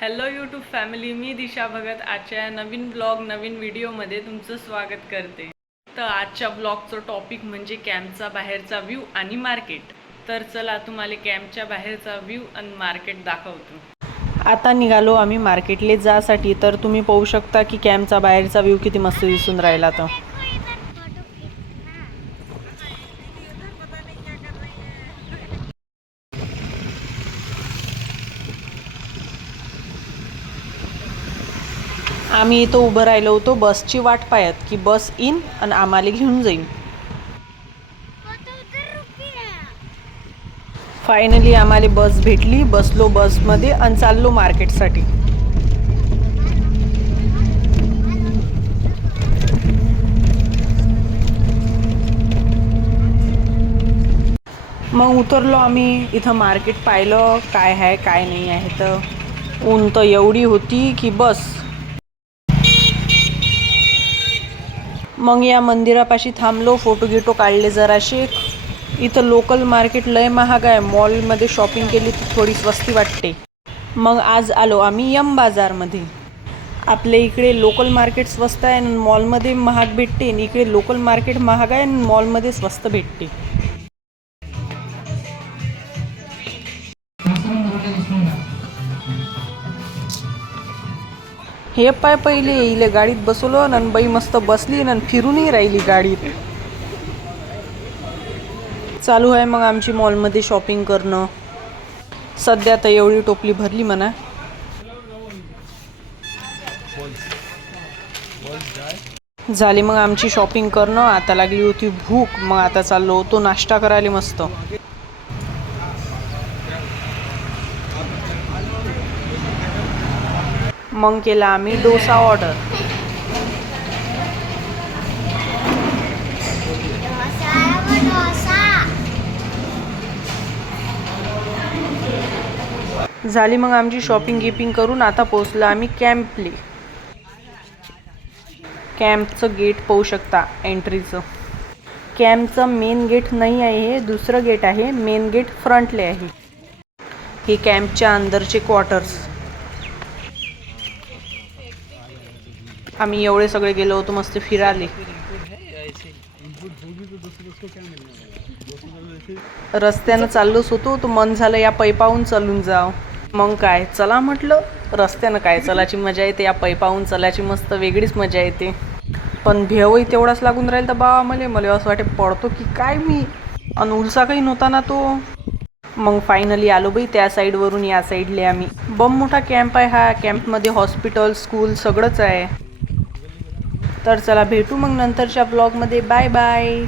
Hello YouTube family मी दिशा भगत. आजच्या नवीन ब्लॉग नवीन व्हिडिओमध्ये तुमचं स्वागत करते. तर आजच्या ब्लॉगचं टॉपिक म्हणजे कॅम्पचा बाहेरचा व्ह्यू आणि मार्केट तर चला तुम्हाला कॅम्पच्या बाहेरचा व्ह्यू आणि मार्केट दाखवतो. आता निघालो आम्ही मार्केटले जासाठी तर तुम्ही पाहू शकता की कॅम्पचा बाहेरचा व्ह्यू किती मस्त दिसून राहिला तर. आम्ही इथं उभं राहिलो होतो बसची वाट पाहत की बस इन आणि आम्हाला घेऊन जाईन. फायनली आम्हाला बस भेटली बसलो बसमध्ये आणि चाललो मार्केटसाठी. मग उतरलो आम्ही इथं मार्केट पाहिलं काय आहे काय नाही आहे तर ऊन तर एवढी होती की बस. मग या मंदिरापाशी थांबलो फोटो गिटो काढले जराशे. इथं लोकल मार्केट लय महाग आहे. मॉलमध्ये शॉपिंग केली तर थोडी स्वस्ती वाटते. मग आज आलो आम्ही यम बाजारमध्ये. आपल्या इकडे लोकल मार्केट स्वस्त आहे आणि मॉलमध्ये महाग भेटते आणि इकडे लोकल मार्केट महाग आहे आणि मॉलमध्ये स्वस्त भेटते. हे पाय पहिले इले गाडीत बसवलं आणि बाई मस्त बसली न फिरूनही राहिली गाडीत. चालू आहे मग आमची मॉलमध्ये शॉपिंग करणं. सध्या तर एवढी टोपली भरली म्हणा. झाली मग आमची शॉपिंग करणं. आता लागली होती भूक. मग आता चाललो होतो नाश्ता करायला मस्त. मग केला आम्ही डोसा ऑर्डर. झाली मग आमची शॉपिंग गिपिंग करून आता पोचलो आम्ही कॅम्पले कॅम्पचं गेट पाहू शकता एंट्रीचं कॅम्पचं मेन गेट नाही आहे हे दुसरं गेट आहे मेन गेट फ्रंटले आहे. हे कॅम्पच्या अंदरचे क्वार्टर्स आम्ही एवढे सगळे गेलो होतो मस्त फिराले रस्त्यानं चाललोच होतो तो मन झालं या पैपाहून चालून जाव. मग काय चला म्हटलं रस्त्यानं काय चलाची मजा येते या पैपाहून चलाची मस्त वेगळीच मजा येते. पण भेवही तेवढाच लागून राहील तर बाबा मला मला असं वाटे पडतो की काय मी? आणि उलसा काही नव्हता ना तो. मग फायनली आलो बाई त्या साईडवरून या साईडले आम्ही. बम मोठा कॅम्प आहे हा कॅम्पमध्ये हॉस्पिटल स्कूल सगळंच आहे. तर चला भेटू मग नंतरच्या ब्लॉगमध्ये. Bye bye.